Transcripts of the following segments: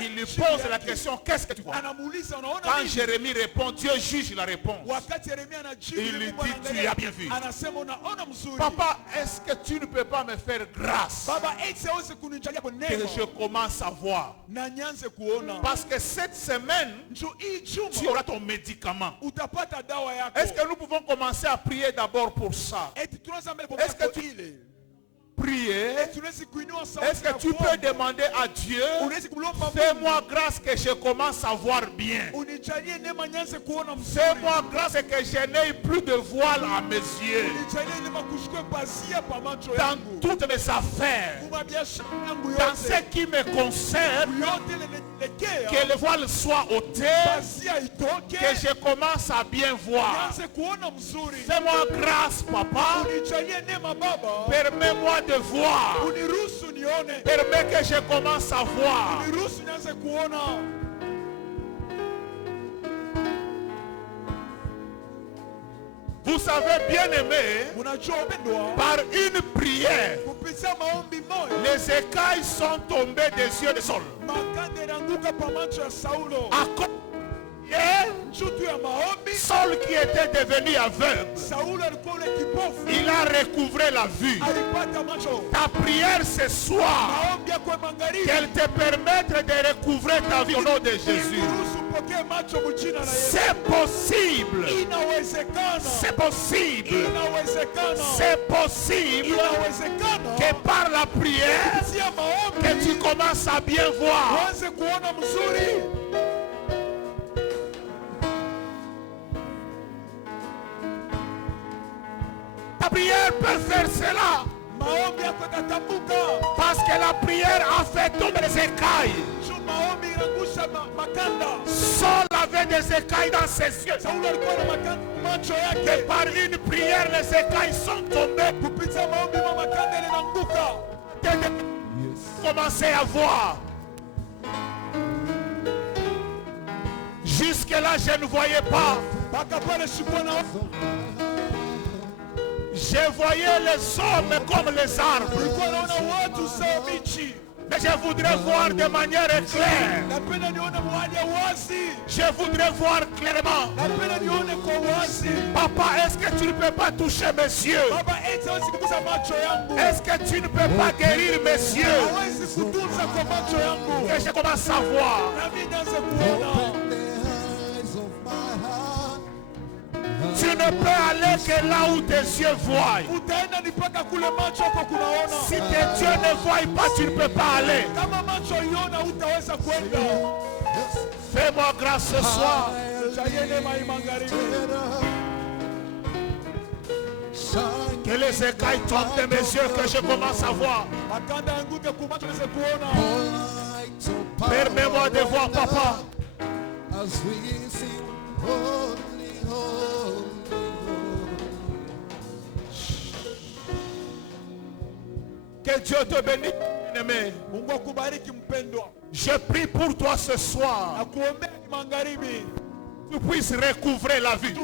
Il lui pose la question, qu'est-ce que tu vois? Quand Jérémie répond, Dieu juge la réponse. Il lui dit, tu as bien vu. Papa, est-ce que tu ne peux pas me faire grâce que je commence à voir? Parce que cette semaine, tu auras ton médicament. Est-ce que nous pouvons commencer à prier d'abord pour ça? Est-ce que tu prier? Est-ce que tu peux demander à Dieu, fais-moi grâce que je commence à voir bien. Fais-moi grâce que je n'ai plus de voile à mes yeux. Dans toutes mes affaires, dans ce qui me concerne, que le voile soit ôté, que je commence à bien voir. Fais-moi grâce, papa. Permets-moi de voir. Permets que je commence à voir. Vous savez, bien aimé, par une prière, les écailles sont tombées des yeux de Saul. À cause Saul qui était devenu aveugle, il a recouvré la vue. Ta prière ce soir, qu'elle te permette de recouvrer ta vie au nom de Jésus. C'est possible. C'est possible. C'est possible que par la prière, que tu commences à bien voir. La prière peut faire cela. Parce que la prière a fait tomber les écailles. Saul avait des écailles dans ses yeux. Et par une prière, les écailles sont tombées. Commencez à voir. Jusque-là, je ne voyais pas. Je voyais les hommes comme les arbres. Mais je voudrais voir de manière claire. Je voudrais voir clairement. Papa, est-ce que tu ne peux pas toucher mes yeux? Est-ce que tu ne peux pas guérir mes yeux? Que je commence à voir. Tu ne peux aller que là où tes yeux voient. Si tes yeux ne voient pas, tu ne peux pas aller. Fais-moi grâce ce soir. Que les écailles tombent de mes yeux, que je commence à voir. Permets-moi de voir, papa. Que Dieu te bénisse, aimé. Je prie pour toi ce soir. Tu puisses recouvrer la vie.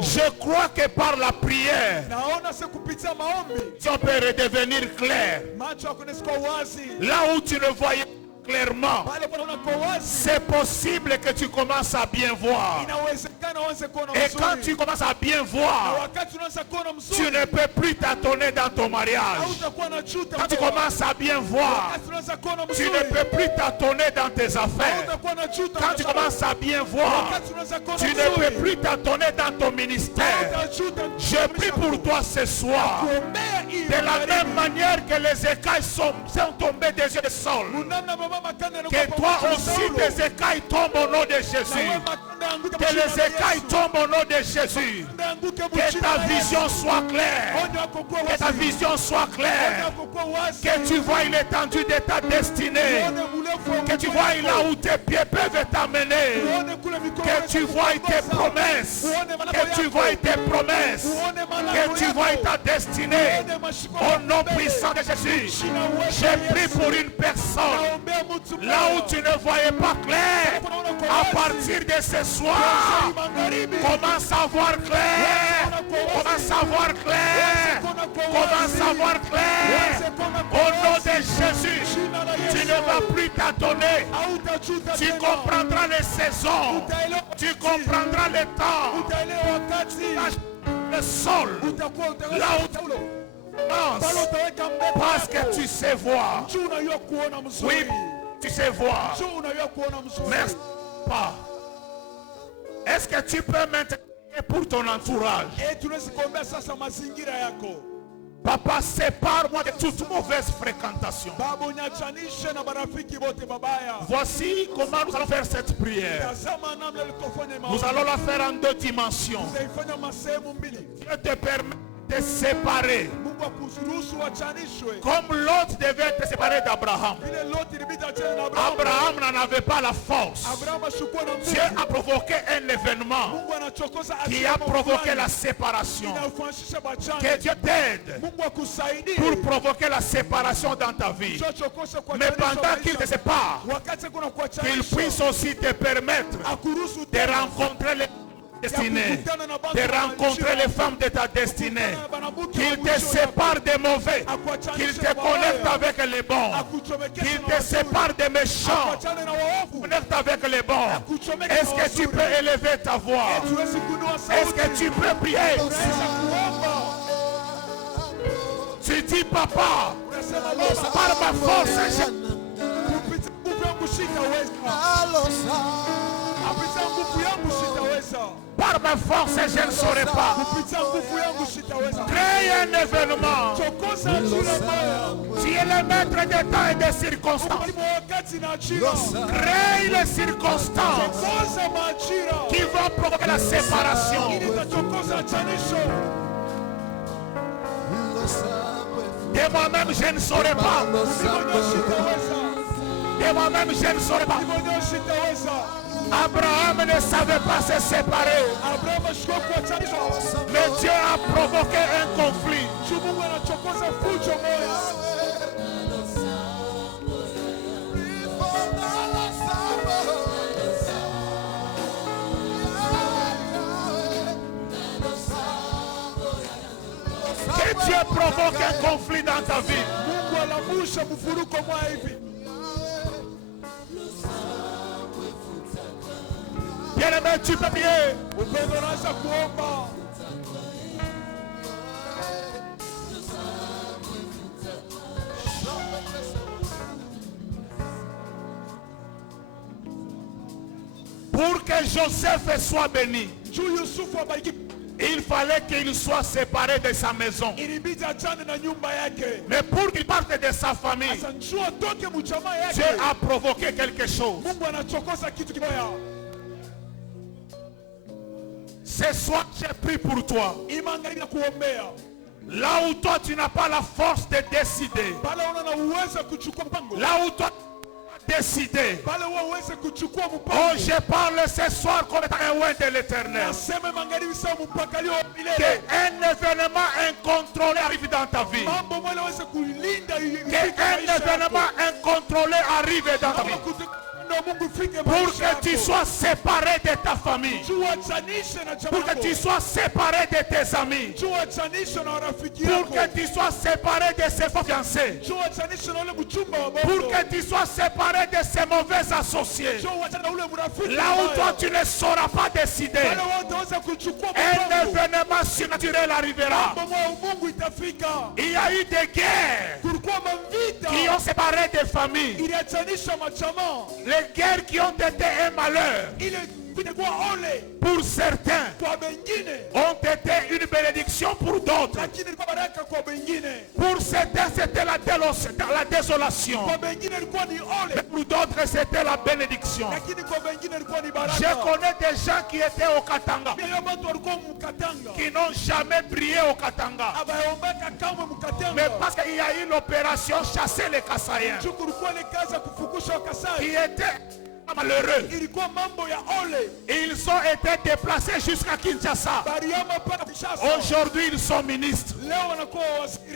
Je crois que par la prière, tu peux redevenir clair. Là où tu ne voyais pas clairement, c'est possible que tu commences à bien voir. Et quand tu commences à bien voir, tu ne peux plus t'attendre dans ton mariage. Quand tu commences à bien voir, tu ne peux plus t'attendre dans tes affaires. Quand tu commences à bien voir, tu ne peux plus t'attendre dans ton ministère. Je prie pour toi ce soir. De la même manière que les écailles sont tombées des yeux de Saul, que toi aussi tes écailles tombent au nom de Jésus. Que les écailles tombent au nom de Jésus. Que ta vision soit claire. Que ta vision soit claire. Que tu vois l'étendue de ta destinée. Que tu vois là où tes pieds peuvent t'amener. Que tu vois tes promesses. Que tu vois tes promesses. Que tu vois ta destinée. Au nom puissant de Jésus. Je prie pour une personne. Là où tu ne voyais pas clair, À partir de ce soir, commence à voir clair. Commence à voir clair. Commence à voir clair. Au nom de Jésus, tu ne vas plus t'attendre. Tu comprendras les saisons. Tu comprendras les temps. Le sol. Là où tu parce que tu sais voir. Oui, tu sais voir. Merci pas. Est-ce que tu peux maintenant pour ton entourage? Papa, sépare-moi de toute mauvaise fréquentation. Voici comment nous allons faire cette prière. Nous allons la faire en 2 dimensions. Dieu te permet de séparer. Comme Lot devait être séparé d'Abraham. Abraham n'en avait pas la force. Dieu a provoqué un événement qui a provoqué la séparation. Que Dieu t'aide pour provoquer la séparation dans ta vie. Mais pendant qu'il te sépare, qu'il puisse aussi te permettre de rencontrer les destinée, de rencontrer les femmes de ta destinée, qu'il te sépare des mauvais, qu'il te connecte avec les bons, qu'il te sépare des méchants, connecte avec les bons. Est-ce que tu peux élever ta voix? Est-ce que tu peux prier? Tu dis papa, par ma force, par ma force, je ne saurais pas. Crée un événement. Tu es le maître des temps et des circonstances. Crée les circonstances qui vont provoquer la séparation. De moi-même, je ne saurais pas. De moi-même, je ne saurais pas. Abraham ne savait pas se séparer. Mais Dieu a provoqué un conflit. Que Dieu provoque un conflit dans ta vie. Bien-aimé, tu peux prier. Pour que Joseph soit béni, il fallait qu'il soit séparé de sa maison. Mais pour qu'il parte de sa famille, Dieu a provoqué quelque chose. Ce soir, j'ai pris pour toi. Là où toi, tu n'as pas la force de décider. Là où toi, décider. Oh, je parle ce soir comme un loin de l'éternel. Qu'un événement incontrôlé arrive dans ta vie. Qu'un événement incontrôlé arrive dans ta vie. Pour que tu sois séparé de ta famille. Pour que tu sois séparé de tes amis. Pour que tu sois séparé de ses fiancés. Pour que tu sois séparé de ses mauvais associés. Là où toi tu ne sauras pas décider, un événement surnaturel arrivera. Il y a eu des guerres qui ont séparé des familles. Les guerres qui ont été un malheur pour certains ont été une bénédiction pour d'autres. Pour certains c'était la désolation, mais pour d'autres c'était la bénédiction. Je connais des gens qui étaient au Katanga, qui n'ont jamais prié au Katanga, mais parce qu'il y a eu l'opération chasser les Kasaïens, qui était malheureux. Ils ont été déplacés jusqu'à Kinshasa. Aujourd'hui, ils sont ministres.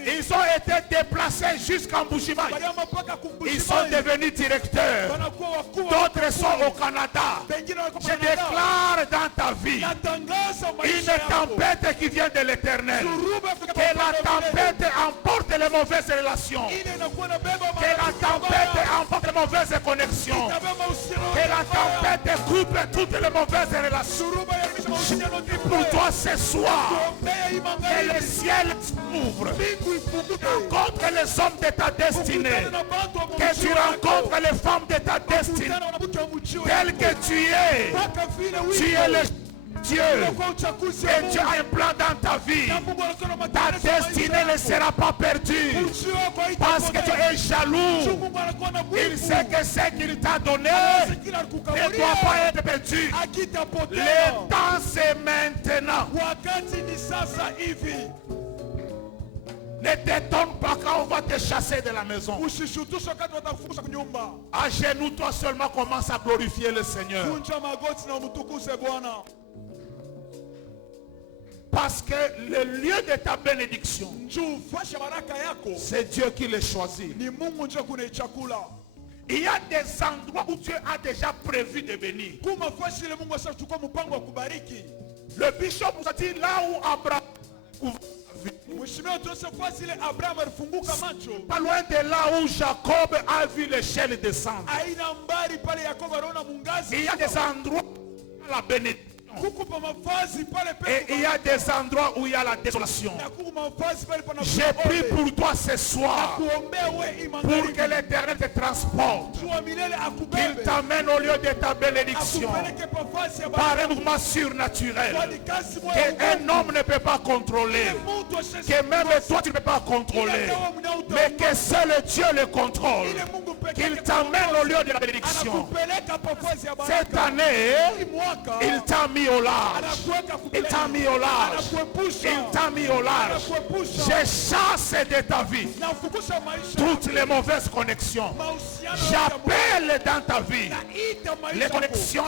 Ils ont été déplacés jusqu'à Mbujimayi. Ils sont devenus directeurs. D'autres sont au Canada. Je déclare dans ta vie une tempête qui vient de l'Éternel. Que la tempête emporte les mauvaises relations. Que la tempête emporte les mauvaises connexions. Que la tempête coupe toutes les mauvaises relations. Pour toi ce soir, que le ciel s'ouvre. Rencontre les hommes de ta destinée. Que tu rencontres les femmes de ta destinée. Tel que tu es le Dieu. Et Dieu a un plan dans ta vie. Ta destinée ne sera pas perdue. Parce que tu es jaloux. Il sait que ce qu'il t'a donné ne doit pas être perdu. Le temps c'est maintenant. Ne t'étonne pas quand on va te chasser de la maison. Agenouille-toi seulement, commence à glorifier le Seigneur. Parce que le lieu de ta bénédiction, c'est Dieu qui le choisit. Il y a des endroits où Dieu a déjà prévu de venir. Le bishop nous a dit là où Abraham pas loin de là où Jacob a vu l'échelle descendre. Il y a des endroits où la bénédiction. Et il y a des endroits où il y a la désolation. J'ai pris pour toi ce soir pour que l'Éternel te transporte, qu'il t'amène au lieu de ta bénédiction par un mouvement surnaturel qu'un homme ne peut pas contrôler, que même toi tu ne peux pas contrôler, mais que seul Dieu le contrôle, qu'il t'amène au lieu de la bénédiction. Cette année, il t'a mis au large. Il t'a mis au large. Il t'a mis au large. Je chasse de ta vie toutes les mauvaises connexions. J'appelle dans ta vie les connexions,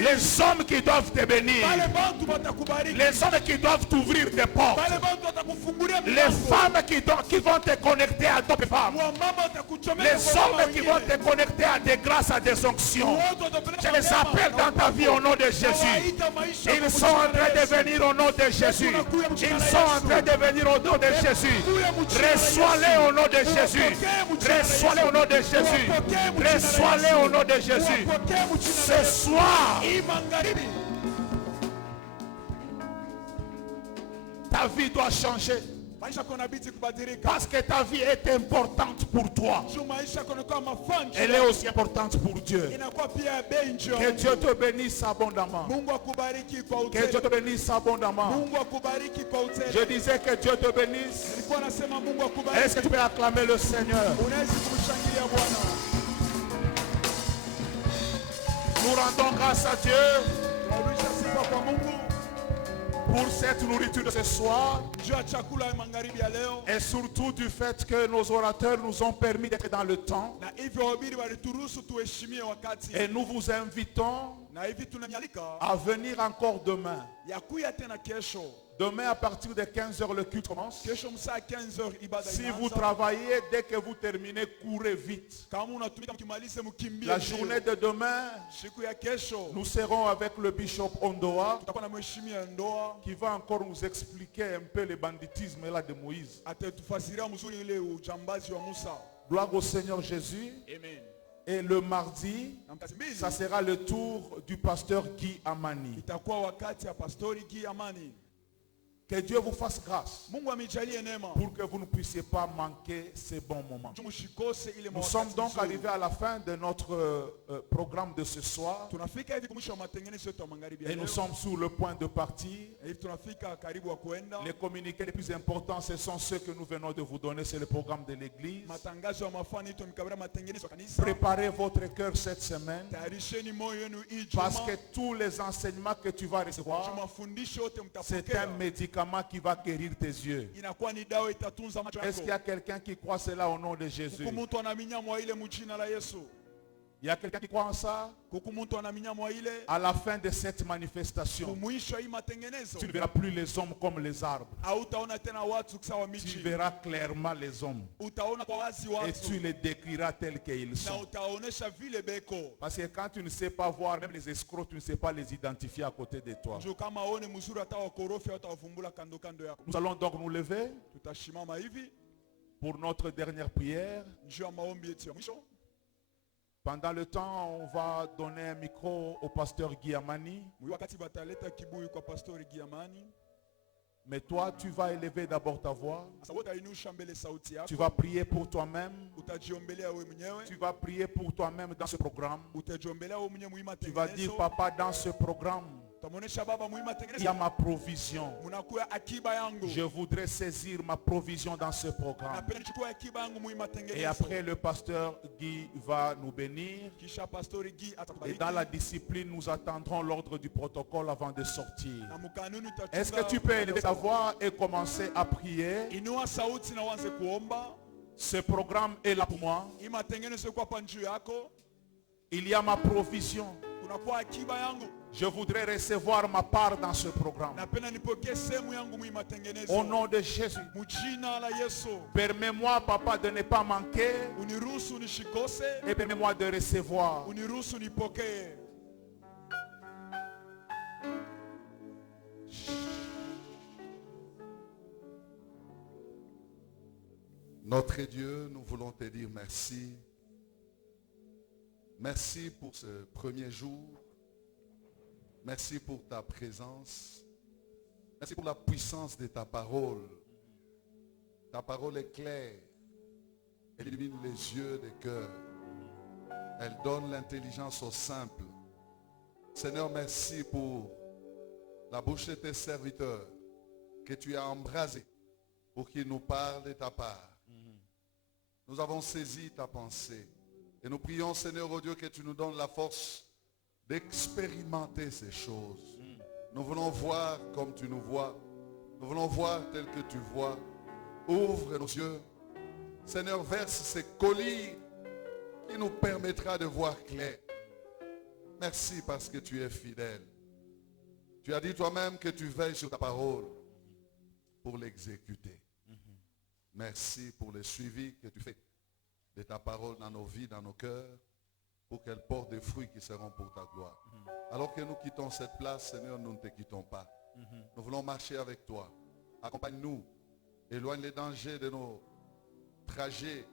les hommes qui doivent te bénir, les hommes qui doivent t'ouvrir des portes, les femmes qui vont te connecter à d'autres femmes, les hommes qui vont te connecter à des grâces, à des onctions. Je les appelle dans ta vie au nom de Jésus. Ils sont en train de venir au nom de Jésus. Ils sont en train de venir au nom de Jésus. Reçois-les au nom de Jésus. Reçois-les au nom de Jésus. Reçois-les au nom de Jésus. Ce soir, ta vie doit changer. Parce que ta vie est importante pour toi. Elle est aussi importante pour Dieu. Que Dieu te bénisse abondamment. Que Dieu te bénisse abondamment. Je disais que Dieu te bénisse. Est-ce que tu peux acclamer le Seigneur? Nous rendons grâce à Dieu pour cette nourriture de ce soir, et surtout du fait que nos orateurs nous ont permis d'être dans le temps. Et nous vous invitons à venir encore demain. Demain à partir de 15h le culte commence. Si vous travaillez, dès que vous terminez, courez vite. La journée de demain, nous serons avec le bishop Ondoa, qui va encore nous expliquer un peu le banditisme là de Moïse. Gloire au Seigneur Jésus. Amen. Et le mardi, ça sera le tour du pasteur Guy Amani. Que Dieu vous fasse grâce pour que vous ne puissiez pas manquer ces bons moments. Nous sommes donc arrivés à la fin de notre programme de ce soir. Et nous sommes sur le point de partir. Les communiqués les plus importants, ce sont ceux que nous venons de vous donner. C'est le programme de l'église. Préparez votre cœur cette semaine. Parce que tous les enseignements que tu vas recevoir, c'est un médicament qui va guérir tes yeux. Est-ce qu'il y a quelqu'un qui croit cela au nom de Jésus? Il y a quelqu'un qui croit en ça? À la fin de cette manifestation, tu ne verras plus les hommes comme les arbres. Tu verras clairement les hommes. Et tu les décriras tels qu'ils sont. Parce que quand tu ne sais pas voir, même les escrocs, tu ne sais pas les identifier à côté de toi. Nous allons donc nous lever pour notre dernière prière. Pendant le temps, on va donner un micro au pasteur Guy Amani. Mais toi, tu vas élever d'abord ta voix. Tu vas prier pour toi-même. Tu vas prier pour toi-même dans ce programme. Tu vas dire, papa, dans ce programme, il y a ma provision. Je voudrais saisir ma provision dans ce programme. Et après, le pasteur Guy va nous bénir. Et dans la discipline, nous attendrons l'ordre du protocole avant de sortir. Est-ce que tu peux élever ta voix et commencer à prier? Ce programme est là pour moi. Il y a ma provision. Je voudrais recevoir ma part dans ce programme. Au nom de Jésus. Permets-moi, papa, de ne pas manquer. Et permets-moi de recevoir. Notre Dieu, nous voulons te dire merci. Merci pour ce premier jour. Merci pour ta présence. Merci pour la puissance de ta parole. Ta parole est claire. Elle illumine les yeux des cœurs. Elle donne l'intelligence aux simples. Seigneur, merci pour la bouche de tes serviteurs que tu as embrasés pour qu'ils nous parlent de ta part. Nous avons saisi ta pensée. Et nous prions, Seigneur, oh Dieu, que tu nous donnes la force d'expérimenter ces choses. Nous voulons voir comme tu nous vois. Nous voulons voir tel que tu vois. Ouvre nos yeux. Seigneur, verse ces colis qui nous permettra de voir clair. Merci parce que tu es fidèle. Tu as dit toi-même que tu veilles sur ta parole pour l'exécuter. Merci pour le suivi que tu fais de ta parole dans nos vies, dans nos cœurs, pour qu'elle porte des fruits qui seront pour ta gloire. Alors que nous quittons cette place, Seigneur, nous ne te quittons pas. Nous voulons marcher avec toi. Accompagne-nous. Éloigne les dangers de nos trajets.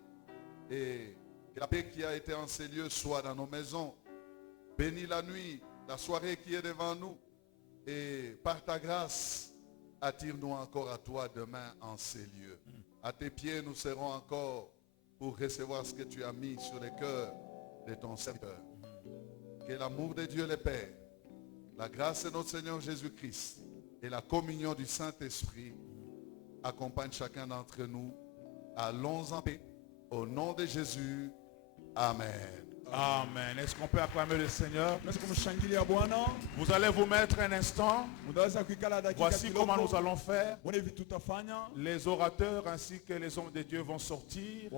Et que la paix qui a été en ces lieux soit dans nos maisons. Bénis la nuit, la soirée qui est devant nous. Et par ta grâce, attire-nous encore à toi demain en ces lieux. À tes pieds, nous serons encore pour recevoir ce que tu as mis sur les cœurs de ton serviteur. Que l'amour de Dieu le Père, la grâce de notre Seigneur Jésus-Christ et la communion du Saint-Esprit accompagnent chacun d'entre nous. Allons en paix. Au nom de Jésus. Amen. Amen. Est-ce qu'on peut acclamer le Seigneur? Vous allez vous mettre un instant. Voici comment nous allons faire. Les orateurs ainsi que les hommes de Dieu vont sortir.